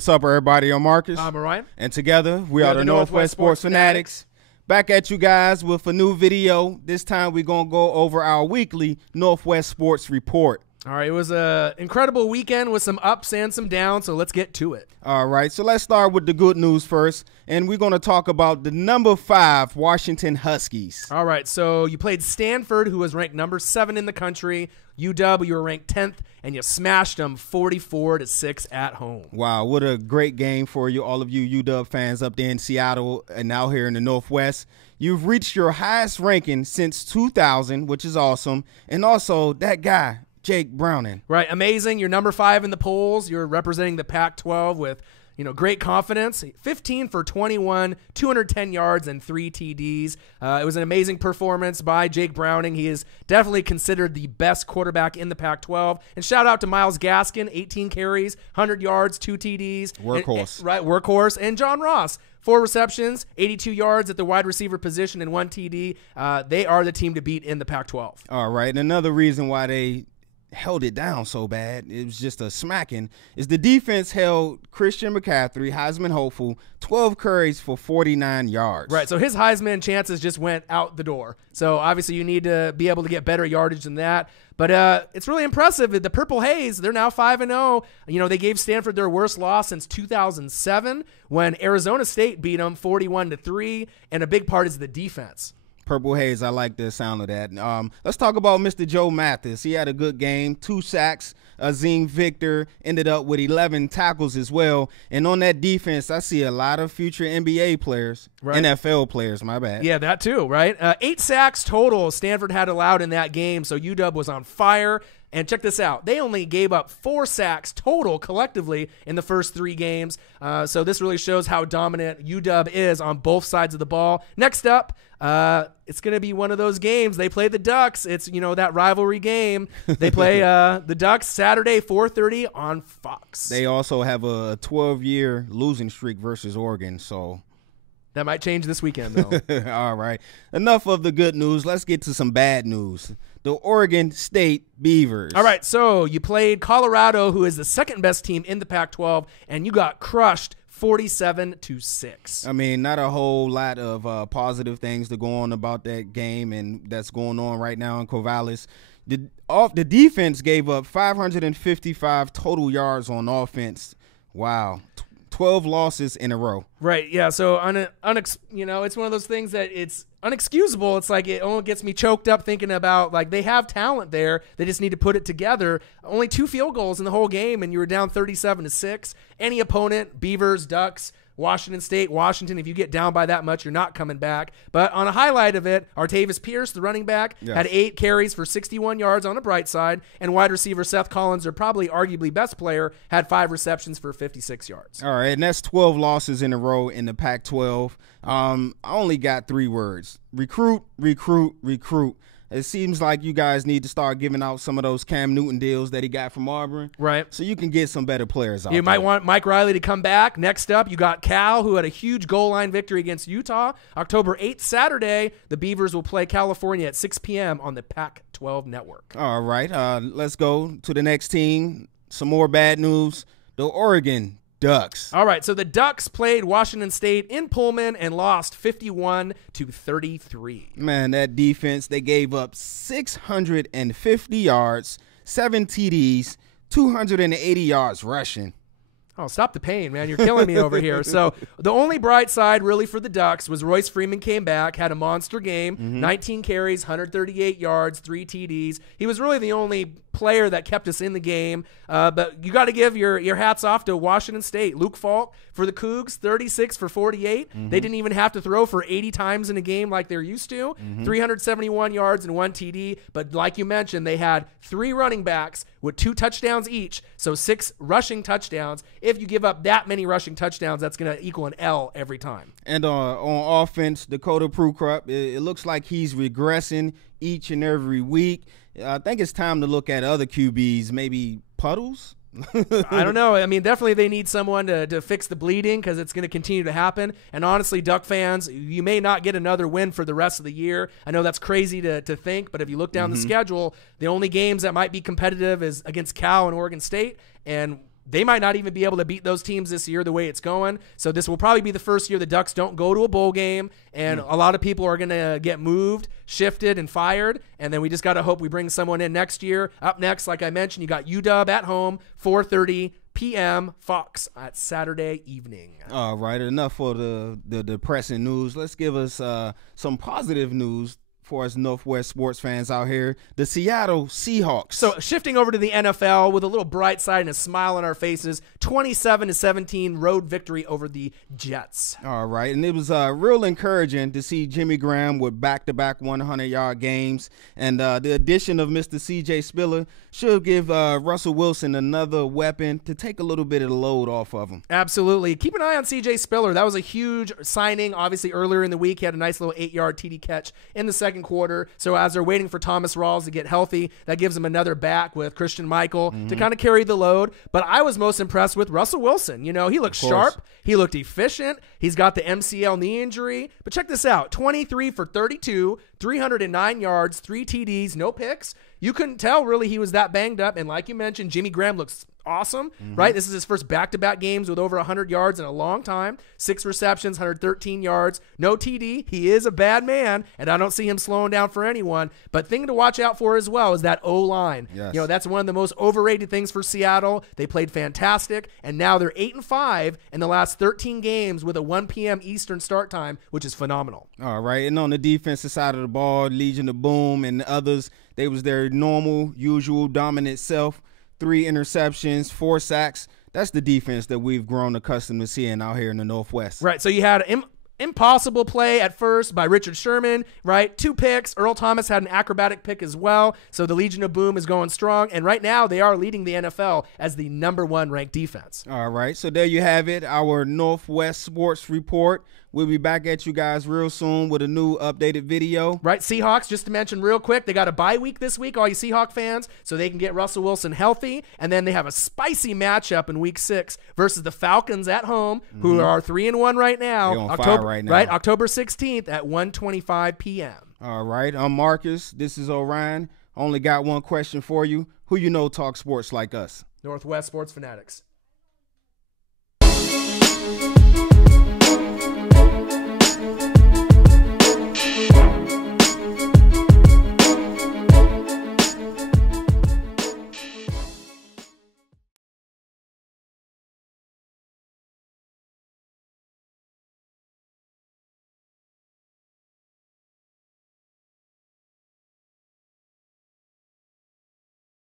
What's up, everybody? I'm Marcus. I'm Orion. And together, we are the Northwest Sports Fanatics. Back at you guys with a new video. This time, we're going to go over our weekly Northwest Sports Report. All right, it was an incredible weekend with some ups and some downs, so let's get to it. All right, so let's start with the good news first, and we're going to talk about the number 5 Washington Huskies. All right, so you played Stanford, who was ranked number 7 in the country. UW, you were ranked 10th, and you smashed them 44-6 at home. Wow, what a great game for you, all of you UW fans up there in Seattle and out here in the Northwest. You've reached your highest ranking since 2000, which is awesome, and also that guy, Jake Browning. Right, amazing. You're number 5 in the polls. You're representing the Pac-12 with, great confidence. 15 for 21, 210 yards and 3 TDs. It was an amazing performance by Jake Browning. He is definitely considered the best quarterback in the Pac-12. And shout out to Myles Gaskin, 18 carries, 100 yards, 2 TDs. Workhorse. Right, workhorse. And John Ross, 4 receptions, 82 yards at the wide receiver position and 1 TD. They are the team to beat in the Pac-12. All right, and another reason why they held it down so bad, it was just a smacking, is the defense held Christian McCaffrey, Heisman hopeful, 12 carries for 49 yards. Right, so his Heisman chances just went out the door. So obviously you need to be able to get better yardage than that. But it's really impressive. The Purple Haze, they're now 5-0. They gave Stanford their worst loss since 2007 when Arizona State beat them 41-3, and a big part is the defense. Purple Haze, I like the sound of that. Let's talk about Mr. Joe Mathis. He had a good game, 2 sacks. Azim Victor ended up with 11 tackles as well. And on that defense, I see a lot of future NBA players, right. NFL players, my bad. Yeah, that too, right? 8 sacks total Stanford had allowed in that game, so UW was on fire. And check this out. They only gave up 4 sacks total collectively in the first 3 games. So this really shows how dominant UW is on both sides of the ball. Next up, it's going to be one of those games. They play the Ducks. It's, that rivalry game. They play the Ducks Saturday, 4:30 on Fox. They also have a 12-year losing streak versus Oregon, so that might change this weekend, though. All right. Enough of the good news. Let's get to some bad news. The Oregon State Beavers. All right, so you played Colorado, who is the second best team in the Pac-12, and you got crushed 47-6. I mean, not a whole lot of positive things to go on about that game, and that's going on right now in Corvallis. The defense gave up 555 total yards on offense. Wow. 12 losses in a row. Right, yeah, so it's one of those things that it's unexcusable. It's like it only gets me choked up thinking about, like, they have talent there. They just need to put it together. Only 2 field goals in the whole game, and you were down 37-6. Any opponent, Beavers, Ducks, Washington State, Washington, if you get down by that much, you're not coming back. But on a highlight of it, Artavis Pierce, the running back, had 8 carries for 61 yards on the bright side, and wide receiver Seth Collins, their probably arguably best player, had 5 receptions for 56 yards. All right, and that's 12 losses in a row in the Pac-12. I only got 3 words. Recruit, recruit, recruit. It seems like you guys need to start giving out some of those Cam Newton deals that he got from Auburn. Right. So you can get some better players out there. You might want Mike Riley to come back. Next up, you got Cal, who had a huge goal line victory against Utah. October 8th, Saturday, the Beavers will play California at 6 p.m. on the Pac-12 network. All right. Let's go to the next team. Some more bad news. The Oregon Ducks. All right, so the Ducks played Washington State in Pullman and lost 51-33. Man, that defense, they gave up 650 yards, 7 TDs, 280 yards rushing. Oh, stop the pain, man. You're killing me over here. So the only bright side really for the Ducks was Royce Freeman came back, had a monster game, 19 carries, 138 yards, 3 TDs. He was really the only player that kept us in the game. But you got to give your hats off to Washington State. Luke Falk for the Cougs, 36 for 48. They didn't even have to throw for 80 times in a game like they're used to. 371 yards and 1 TD. But like you mentioned, they had 3 running backs with 2 touchdowns each, so 6 rushing touchdowns. If you give up that many rushing touchdowns, that's going to equal an L every time. And on offense, Dakota Prukrup, it looks like he's regressing each and every week. I think it's time to look at other QBs, maybe Puddles. I don't know. I mean, definitely they need someone to fix the bleeding because it's going to continue to happen. And honestly, Duck fans, you may not get another win for the rest of the year. I know that's crazy to think, but if you look down the schedule, the only games that might be competitive is against Cal and Oregon State. And they might not even be able to beat those teams this year the way it's going. So this will probably be the first year the Ducks don't go to a bowl game, and a lot of people are going to get moved, shifted, and fired. And then we just got to hope we bring someone in next year. Up next, like I mentioned, you got UW at home, 4:30 p.m. Fox at Saturday evening. All right, enough for the depressing news. Let's give us some positive news for us Northwest sports fans out here. The Seattle Seahawks. So shifting over to the NFL with a little bright side and a smile on our faces, 27-17 road victory over the Jets. All right, and it was real encouraging to see Jimmy Graham with back-to-back 100-yard games, and the addition of Mr. C.J. Spiller should give Russell Wilson another weapon to take a little bit of the load off of him. Absolutely. Keep an eye on C.J. Spiller. That was a huge signing. Obviously, earlier in the week, he had a nice little 8-yard TD catch in the second quarter. So as they're waiting for Thomas Rawls to get healthy, that gives them another back with Christian Michael to kind of carry the load. But I was most impressed with Russell Wilson. You know, he looked sharp. He looked efficient. He's got the MCL knee injury. But check this out. 23 for 32, 309 yards, 3 TDs, no picks. You couldn't tell really he was that banged up. And like you mentioned, Jimmy Graham looks awesome, right? This is his first back-to-back games with over 100 yards in a long time. 6 receptions, 113 yards, no TD. He is a bad man, and I don't see him slowing down for anyone. But thing to watch out for as well is that O-line. Yes. You know, that's one of the most overrated things for Seattle. They played fantastic, and now they're 8-5 in the last 13 games with a 1 p.m. Eastern start time, which is phenomenal. All right, and on the defensive side of the ball, Legion of Boom and the others, they was their normal, usual, dominant self. 3 interceptions, 4 sacks. That's the defense that we've grown accustomed to seeing out here in the Northwest. Right, so you had impossible play at first by Richard Sherman, right? 2 picks. Earl Thomas had an acrobatic pick as well. So the Legion of Boom is going strong. And right now they are leading the NFL as the #1 ranked defense. All right, so there you have it, our Northwest Sports Report. We'll be back at you guys real soon with a new updated video. Right, Seahawks, just to mention real quick, they got a bye week this week, all you Seahawk fans, so they can get Russell Wilson healthy. And then they have a spicy matchup in week 6 versus the Falcons at home, who are 3-1 right now. They're on fire right now. Right, October 16th at 1:25 p.m. All right, I'm Marcus. This is Orion. Only got one question for you. Who you know talk sports like us? Northwest Sports Fanatics.